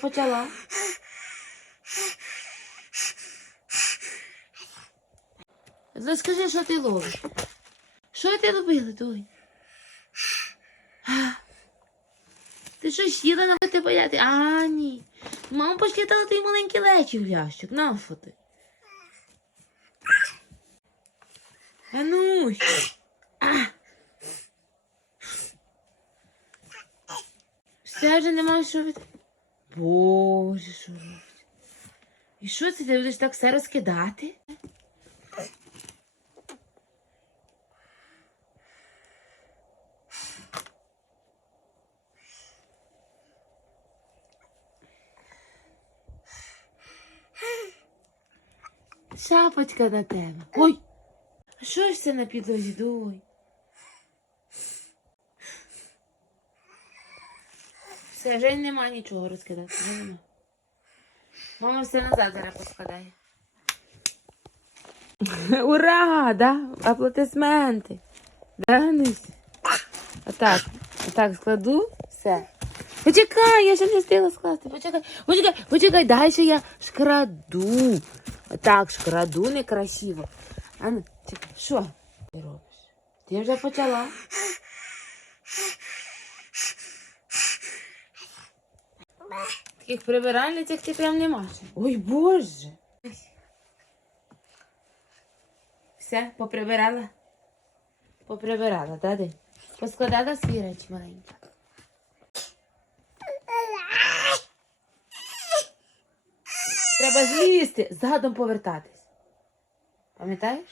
почала. Скажи, що ти ловиш? Що ти робила, той? Ти що сіла на ти бояти? А, ні. Мама пошлітала той маленький лечі в лящик. На що ти? Анусь. Все вже нема що від. Боже, що? І що це ти будеш так все розкидати? Шапочка на тебе. Ой! А що ж це на підлозі? Дуй? Все, вже нема нічого розкидати. Вже нема. Мама все назад зараз поскладає. Ура! Да? Аплодисменти. Да, Ганусь? Отак. Отак складу. Все. Почекай, я ще не встигла скласти. Почекай, почекай, почекай, далі я шкраду. Отак шкраду некрасиво. А ну, чекай, що ти робиш? Ти вже почала? Таких прибиральниць, як ти прям нема. ще. Ой, Боже. Все, поприбирала? Поприбирала, да, ти? Поскладала свої речі маленькі. Треба злізти, задом повертатись. Пам'ятаєш?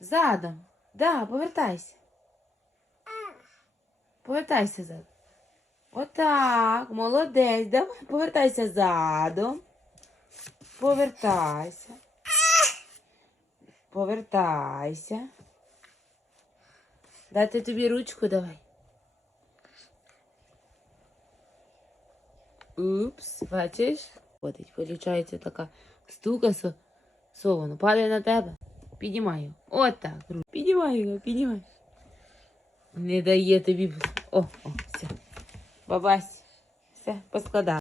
Задом. Да, повертайся. Повертайся задом. Отак, молодець. Давай, повертайся задом. Повертайся. Повертайся. Дати тобі ручку давай. Упс, бачиш? Ходить, виключається така стука со- совано. Падає на тебе. Піднімаю. Отак. Піднімаю його, піднімай. Не дає тобі. О, о, все. Бабась. Все, поскладав.